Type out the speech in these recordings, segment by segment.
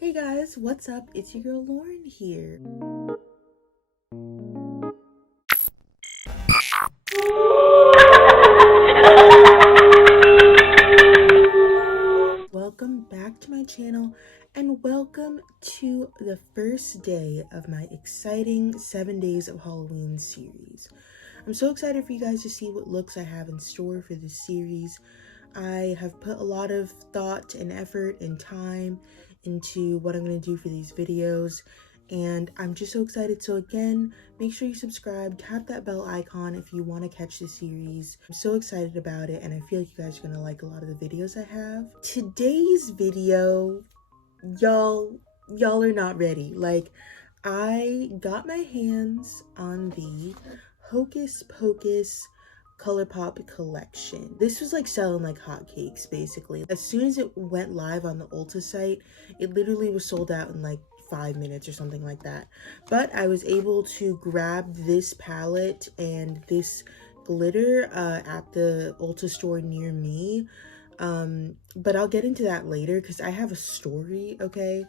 Hey guys, what's up? It's your girl Lauren here. Welcome back to my channel and welcome to the first day of my exciting 7 days of Halloween series. I'm so excited for you guys to see what looks I have in store for this series. I have put a lot of thought and effort and time into what I'm going to do for these videos, and I'm just so excited. So again, make sure you subscribe, tap that bell icon if you want to catch the series. I'm so excited about it, and I feel like you guys are going to like a lot of the videos I have. Today's video, y'all are not ready. Like, I got my hands on the Hocus Pocus Colourpop collection. This was like selling like hotcakes basically. As soon as it went live on the Ulta site, it literally was sold out in like 5 minutes or something like that. But I was able to grab this palette and this glitter at the Ulta store near me. But I'll get into that later because I have a story, okay?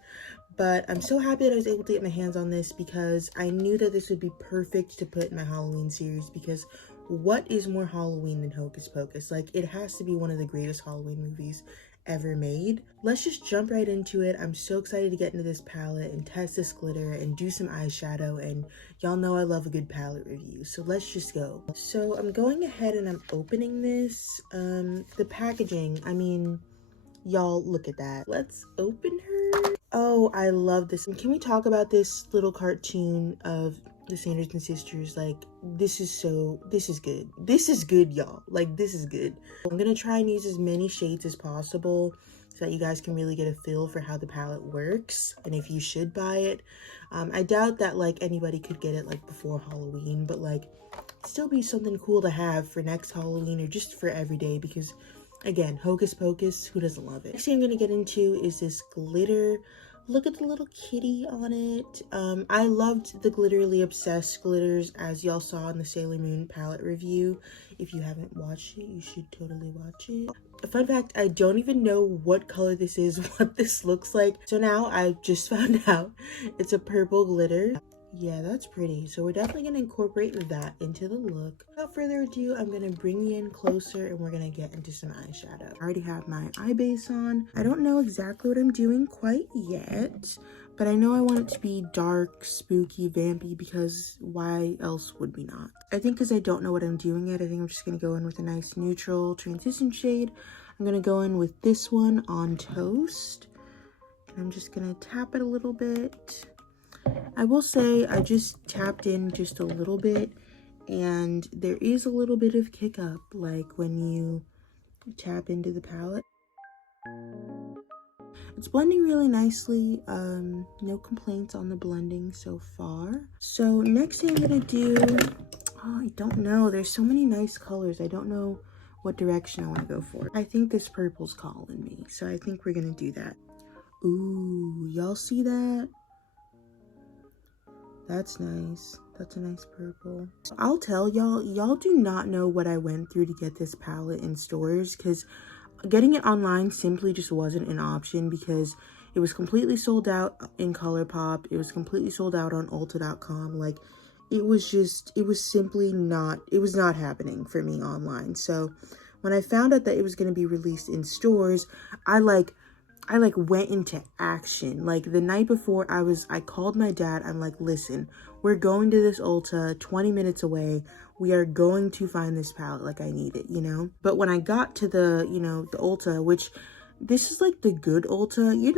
But I'm so happy that I was able to get my hands on this because I knew that this would be perfect to put in my Halloween series, because what is more Halloween than Hocus Pocus? Like, it has to be one of the greatest Halloween movies ever made. Let's just jump right into it. I'm so excited to get into this palette and test this glitter and do some eyeshadow, and y'all know I love a good palette review, so let's just go. So I'm going ahead and I'm opening this. The packaging, I mean, y'all look at that. Let's open her. Oh, I love this. And can we talk about this little cartoon of the Sanderson sisters? Like, this is good. This is good, y'all. Like, this is good. I'm gonna try and use as many shades as possible so that you guys can really get a feel for how the palette works and if you should buy it. I doubt that like anybody could get it like before Halloween, but like still be something cool to have for next Halloween or just for every day, because again, Hocus Pocus, who doesn't love it? Next thing I'm gonna get into is this glitter. Look at the little kitty on it. I loved the Glitterly Obsessed glitters, as y'all saw in the Sailor Moon palette review. If you haven't watched it, you should totally watch it. A fun fact, I don't even know what color this is, what this looks like. So now I just found out it's a purple glitter. Yeah, that's pretty. So we're definitely going to incorporate that into the look. Without further ado, I'm going to bring you in closer and we're going to get into some eyeshadow. I already have my eye base on. I don't know exactly what I'm doing quite yet, but I know I want it to be dark, spooky, vampy, because why else would we not? I think because I don't know what I'm doing yet, I think I'm just going to go in with a nice neutral transition shade. I'm going to go in with this one on Toast, and I'm just going to tap it a little bit. I will say I just tapped in just a little bit, and there is a little bit of kick up like when you tap into the palette. It's blending really nicely. No complaints on the blending so far. So next thing I'm gonna do, oh, I don't know, there's so many nice colors. I don't know what direction I want to go for. I think this purple's calling me, so I think we're gonna do that. Ooh, y'all see that? That's nice. That's a nice purple. I'll tell y'all do not know what I went through to get this palette in stores, because getting it online simply just wasn't an option, because it was completely sold out in Colourpop. It was completely sold out on Ulta.com. Like, it was not happening for me online. So when I found out that it was going to be released in stores, I went into action. Like, the night before, I called my dad. I'm like, listen, we're going to this Ulta 20 minutes away. We are going to find this palette. Like, I need it, you know? But when I got to the Ulta, which this is like the good Ulta, you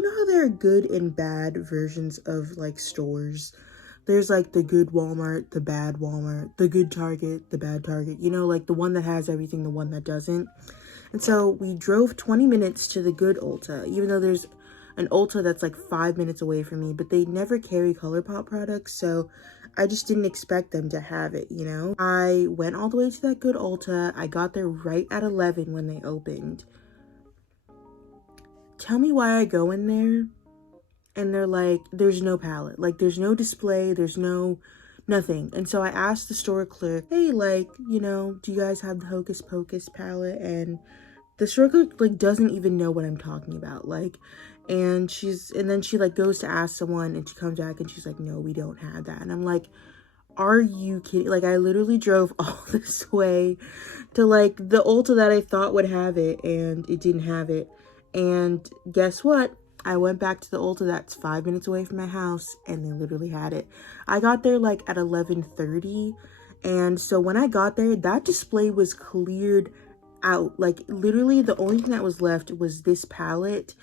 know how there are good and bad versions of like stores. There's like the good Walmart, the bad Walmart, the good Target, the bad Target, you know, like the one that has everything, the one that doesn't. And so we drove 20 minutes to the good Ulta, even though there's an Ulta that's like 5 minutes away from me, but they never carry Colourpop products, so I just didn't expect them to have it, you know? I went all the way to that good Ulta. I got there right at 11 when they opened. Tell me why I go in there and they're like, there's no palette. Like, there's no display, there's no nothing. And so I asked the store clerk, hey, like, you know, do you guys have the Hocus Pocus palette? And this girl like doesn't even know what I'm talking about. Like, and then she like goes to ask someone and she comes back and she's like, no, we don't have that. And I'm like, are you kidding? Like, I literally drove all this way to like the Ulta that I thought would have it, and it didn't have it. And guess what? I went back to the Ulta that's 5 minutes away from my house, and they literally had it. I got there like at 11:30, and so when I got there, that display was cleared out. Like, literally the only thing that was left was this palette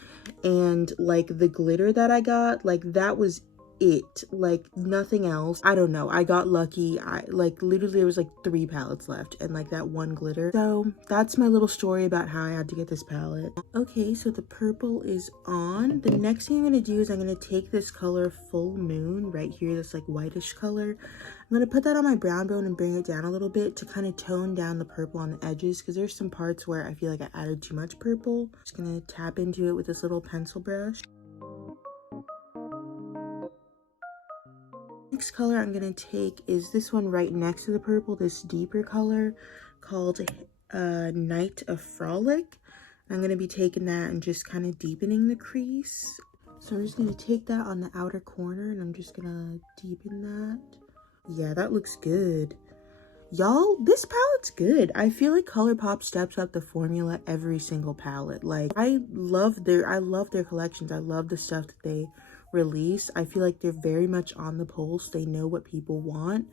and like the glitter that I got. Like, that was it. Like, nothing else. I don't know, I got lucky. I like literally there was like 3 palettes left and like that one glitter. So that's my little story about how I had to get this palette. Okay, so the purple is on. The next thing I'm gonna do is I'm gonna take this color Full Moon right here, this like whitish color. I'm gonna put that on my brown bone and bring it down a little bit to kind of tone down the purple on the edges, because there's some parts where I feel like I added too much purple. Just gonna tap into it with this little pencil brush. Next color I'm gonna take is this one right next to the purple, this deeper color called Night of Frolic. I'm gonna be taking that and just kind of deepening the crease. So I'm just gonna take that on the outer corner and I'm just gonna deepen that. Yeah, that looks good. Y'all, this palette's good. I feel like Colourpop steps up the formula every single palette. Like, I love their collections. I love the stuff that they release. I feel like they're very much on the pulse. They know what people want.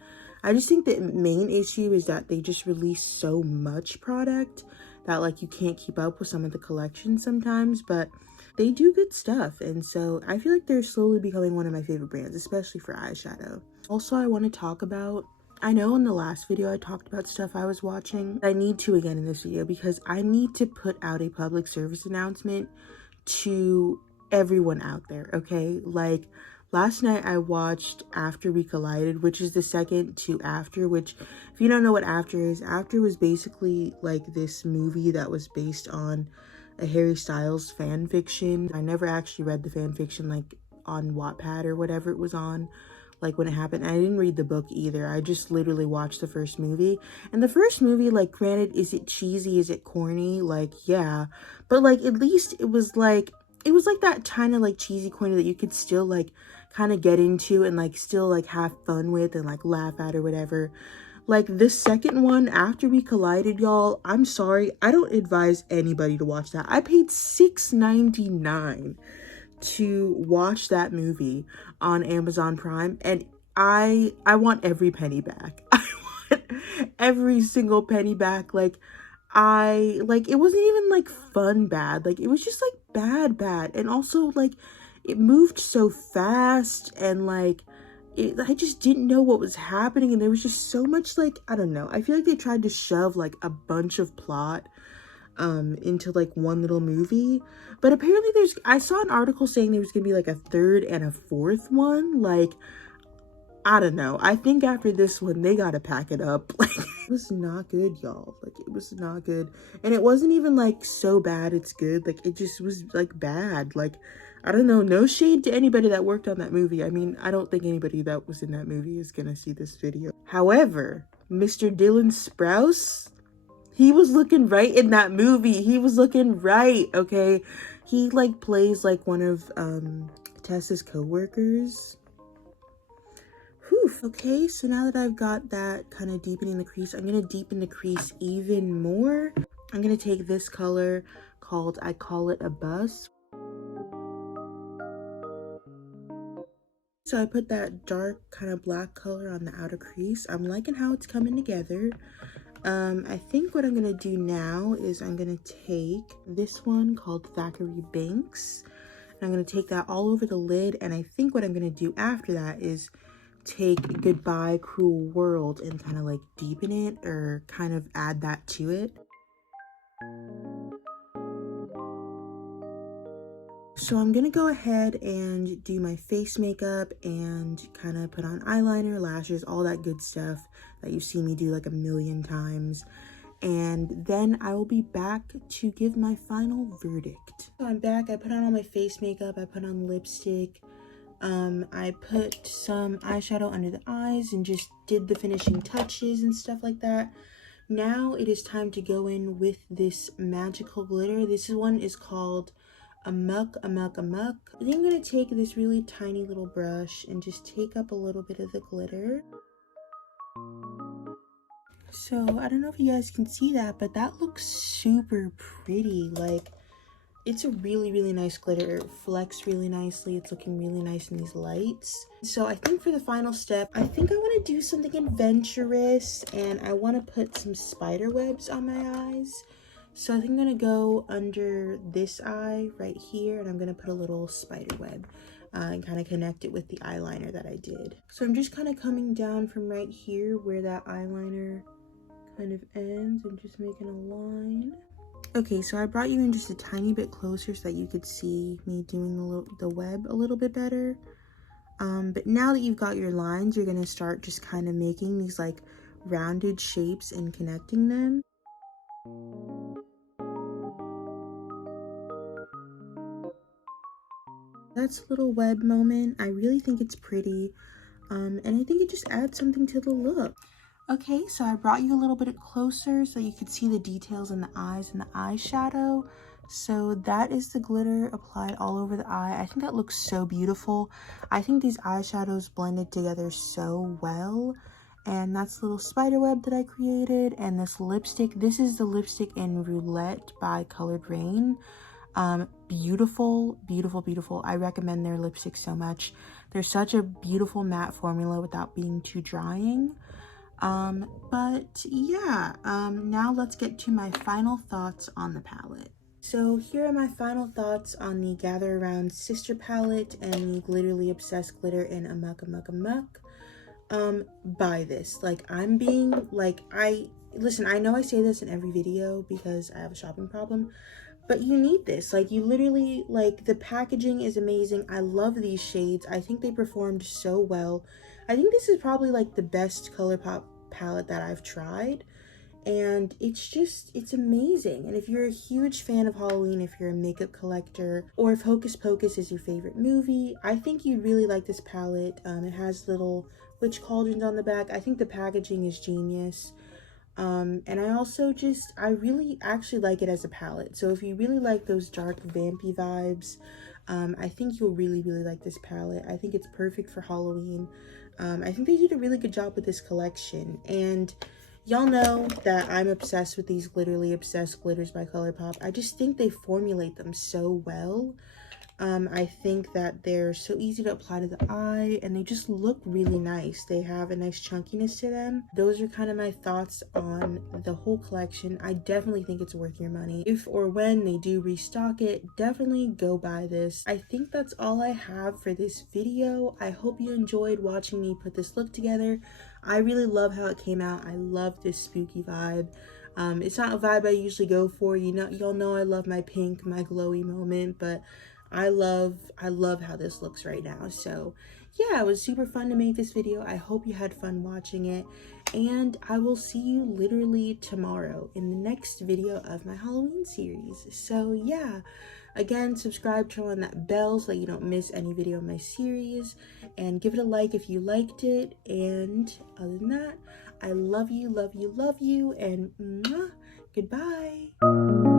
I just think the main issue is that they just release so much product that like you can't keep up with some of the collections sometimes, but they do good stuff. And so I feel like they're slowly becoming one of my favorite brands, especially for eyeshadow. Also, I want to talk about, I know in the last video I talked about stuff I was watching. I need to again in this video because I need to put out a public service announcement to everyone out there, okay? Like, last night I watched After We Collided, which is the second to After, which if you don't know what After is, After was basically like this movie that was based on a Harry Styles fan fiction. I never actually read the fan fiction like on Wattpad or whatever it was on, like when it happened. I didn't read the book either. I just literally watched the first movie. And the first movie, like, granted, is it cheesy? Is it corny? Like, yeah. But like, at least it was like that kind of like cheesy corny that you could still like kind of get into and like still like have fun with and like laugh at or whatever. Like, the second one, After We Collided, y'all, I'm sorry, I don't advise anybody to watch that. I paid $6.99 to watch that movie on Amazon Prime, and I want every penny back. I want every single penny back. Like, it wasn't even like fun bad. Like, it was just like bad. And also, like, it moved so fast, and like I just didn't know what was happening, and there was just so much, like, I don't know. I feel like they tried to shove like a bunch of plot into like one little movie, but apparently I saw an article saying there was gonna be like a third and a fourth one. Like, I don't know. I think after this one they gotta pack it up. Like, it was not good, y'all. Like, it was not good, and it wasn't even like so bad it's good. Like, it just was like bad. Like, I don't know, no shade to anybody that worked on that movie. I mean, I don't think anybody that was in that movie is gonna see this video. However, Mr. Dylan Sprouse, he was looking right in that movie. He was looking right, okay? He like plays like one of Tessa's co-workers. Whew. Okay, so now that I've got that kind of deepening the crease, I'm gonna deepen the crease even more. I'm gonna take this color called I Call It a Bus. So I put that dark kind of black color on the outer crease. I'm liking how it's coming together. I think what I'm gonna do now is I'm gonna take this one called Thackeray Banks. I'm gonna take that all over the lid, and I think what I'm gonna do after that is take Goodbye Cruel World and kind of like deepen it or kind of add that to it. So I'm gonna go ahead and do my face makeup and kind of put on eyeliner, lashes, all that good stuff that you've seen me do like a million times. And then I will be back to give my final verdict. So I'm back. I put on all my face makeup. I put on lipstick. I put some eyeshadow under the eyes and just did the finishing touches and stuff like that. Now it is time to go in with this magical glitter. This one is called Amok, Amok, Amok. I think I'm going to take this really tiny little brush and just take up a little bit of the glitter. So I don't know if you guys can see that, but that looks super pretty. Like, it's a really nice glitter. It reflects really nicely. It's looking really nice in these lights. So I think for the final step, I think I want to do something adventurous, and I want to put some spider webs on my eyes. So I think I'm going to go under this eye right here, and I'm going to put a little spider web and kind of connect it with the eyeliner that I did. So I'm just kind of coming down from right here where that eyeliner kind of ends and just making a line. Okay, so I brought you in just a tiny bit closer so that you could see me doing the web a little bit better. But now that you've got your lines, you're going to start just kind of making these like rounded shapes and connecting them. That's a little web moment. I really think it's pretty, and I think it just adds something to the look. Okay, so I brought you a little bit closer so you could see the details in the eyes and the eyeshadow. So that is the glitter applied all over the eye. I think that looks so beautiful. I think these eyeshadows blended together so well. And that's the little spider web that I created. And this lipstick, this is the lipstick in Roulette by Colored Rain. Beautiful, beautiful, beautiful. I recommend their lipstick so much. They're such a beautiful matte formula without being too drying. But yeah, now let's get to my final thoughts on the palette. So here are my final thoughts on the Gather Around Sister palette and the Glitterly Obsessed glitter in Amok, Amok, Amok. Buy this. Like, I'm being like, listen, I know I say this in every video because I have a shopping problem, but you need this. Like, you literally, like, the packaging is amazing. I love these shades. I think they performed so well. I think this is probably like the best Colourpop palette that I've tried, and it's amazing. And if you're a huge fan of Halloween, if you're a makeup collector, or if Hocus Pocus is your favorite movie, I think you'd really like this palette. It has little witch cauldrons on the back. I think the packaging is genius. And I really actually like it as a palette. So if you really like those dark vampy vibes, I think you'll really like this palette. I think it's perfect for Halloween. I think they did a really good job with this collection. And y'all know that I'm obsessed with these Glitterly Obsessed glitters by Colourpop. I just think they formulate them so well. I think that they're so easy to apply to the eye, and they just look really nice. They have a nice chunkiness to them. Those are kind of my thoughts on the whole collection. I definitely think it's worth your money. If or when they do restock it, definitely go buy this. I think that's all I have for this video. I hope you enjoyed watching me put this look together. I really love how it came out. I love this spooky vibe. It's not a vibe I usually go for. Y'all know I love my pink, my glowy moment, but I love how this looks right now. So yeah, it was super fun to make this video. I hope you had fun watching it, and I will see you literally tomorrow in the next video of my Halloween series. So yeah, again, subscribe, turn on that bell so that you don't miss any video of my series, and give it a like if you liked it. And other than that, I love you, and mwah, goodbye.